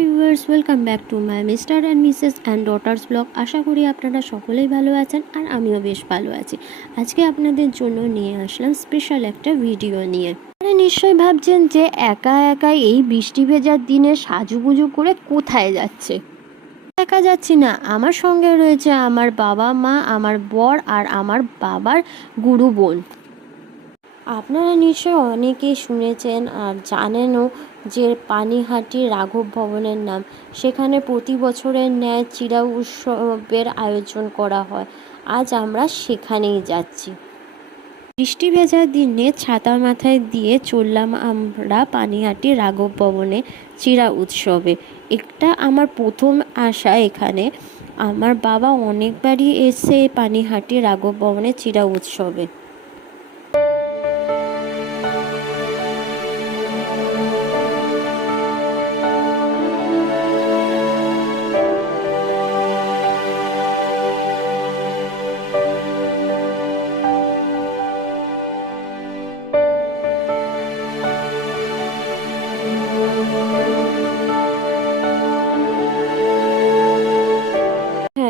Viewers welcome back to my mister and missus and daughters vlog আশা করি আপনারা সকলেই ভালো আছেন আর আমিও বেশ ভালো আছি। আজকে আপনাদের জন্য নিয়ে আসলাম স্পেশাল একটা ভিডিও নিয়ে। আপনারা নিশ্চয়ই ভাবছেন যে একা একা এই বৃষ্টি ভেজার দিনে সাজুগুজু করে কোথায় যাচ্ছে? একা যাচ্ছি না, আমার সঙ্গে রয়েছে আমার বাবা মা, আমার বর আর আমার বাবার গুরু বোন। আপনারা নিশ্চয় অনেকেই শুনেছেন আর জানেনও যে পানিহাটি রাঘব ভবনের নাম। সেখানে প্রতি বছরের ন্যায় চিরা উৎসবের আয়োজন করা হয়। আজ আমরা সেখানেই যাচ্ছি। বৃষ্টি ভেজার দিনে ছাতা মাথায় দিয়ে চললাম আমরা পানিহাটি রাঘব ভবনে চিরা উৎসবে। একটা আমার প্রথম আশা এখানে। আমার বাবা অনেকবারই এসে পানিহাটি রাঘব ভবনে চিরা উৎসবে।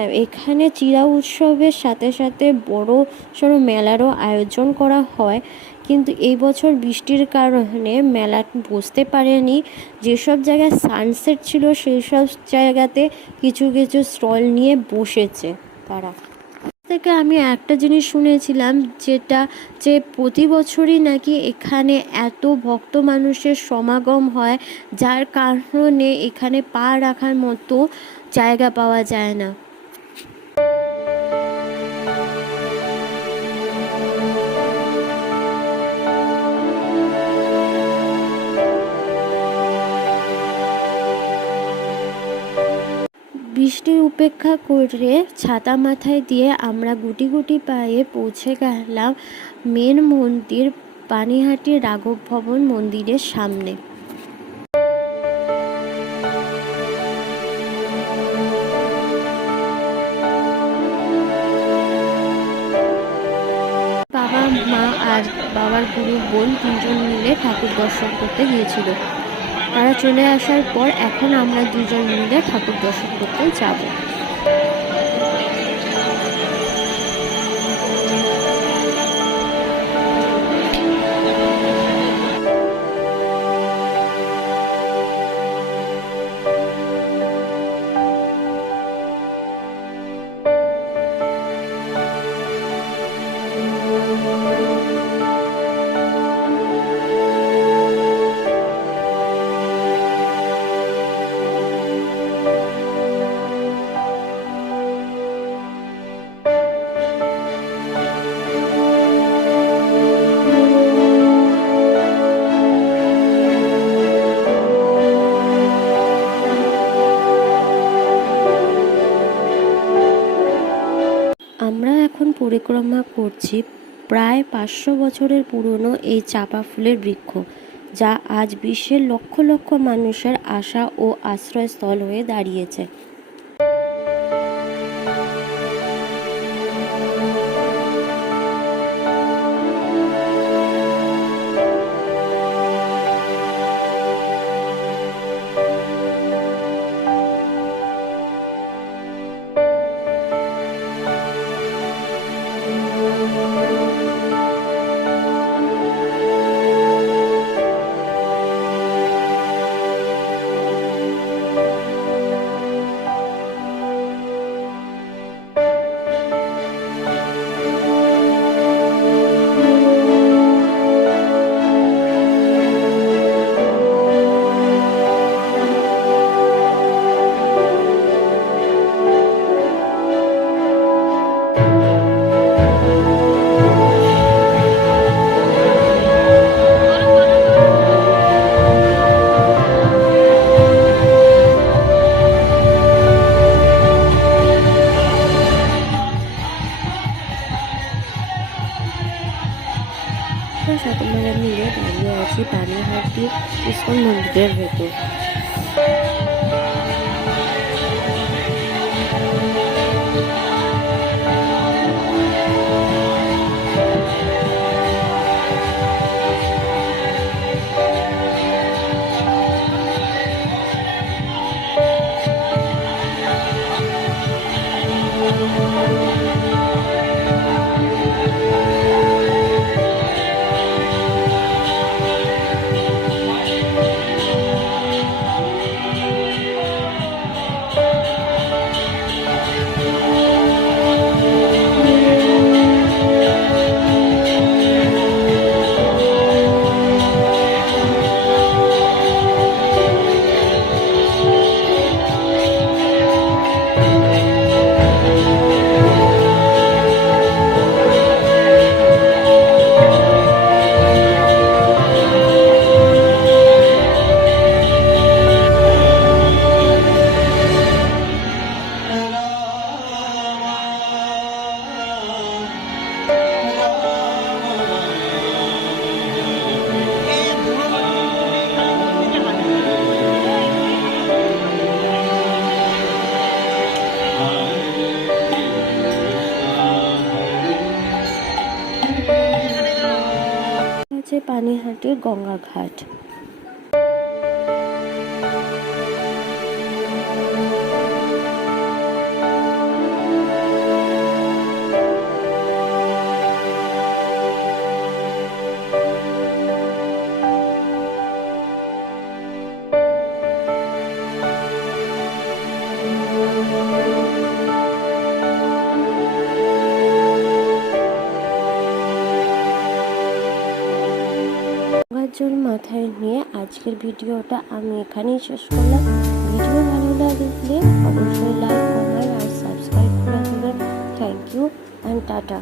হ্যাঁ এখানে চিরা উৎসবের সাথে সাথে বড় সড়ো মেলারও আয়োজন করা হয়। কিন্তু এই বছর বৃষ্টির কারণে মেলা বসতে পারেনি। যেসব জায়গায় সানসেট ছিল সেই সব জায়গাতে কিছু কিছু স্টল নিয়ে বসেছে তারা। থেকে আমি একটা জিনিস শুনেছিলাম, যেটা যে প্রতি বছরই নাকি এখানে এত ভক্ত মানুষের সমাগম হয়, যার কারণে এখানে পা রাখার মতো জায়গা পাওয়া যায় না। বৃষ্টির উপেক্ষা করে ছাতা মাথায় দিয়ে আমরা গুটি গুটি পায়ে পৌঁছে গেলাম মেন মন্দির পানিহাটি রাঘব ভবন মন্দিরের সামনে। বাবা, মা আর বাবার গুরু বোন তিনজন মিলে ঠাকুর দর্শন করতে গিয়েছিল। তারা চলে আসার পর এখন আমরা দুজন মিলে ঠাকুর দর্শন করতে যাব। পরিক্রমা করছি প্রায় পাঁচশো বছরের পুরনো এই চাপা ফুলের বৃক্ষ, যা আজ বিশ্বের লক্ষ লক্ষ মানুষের আশা ও আশ্রয়স্থল হয়ে দাঁড়িয়েছে। পানিহাটি ইস্কন কাউন্টির গঙ্গা ঘাট জল মাথায় নিয়ে আজকের ভিডিওটা আমি এখানেই শেষ করলাম। ভিডিও ভালো লাগলে অবশ্যই লাইক কমেন্ট আর সাবস্ক্রাইব করে দেবেন। Thank you and tata.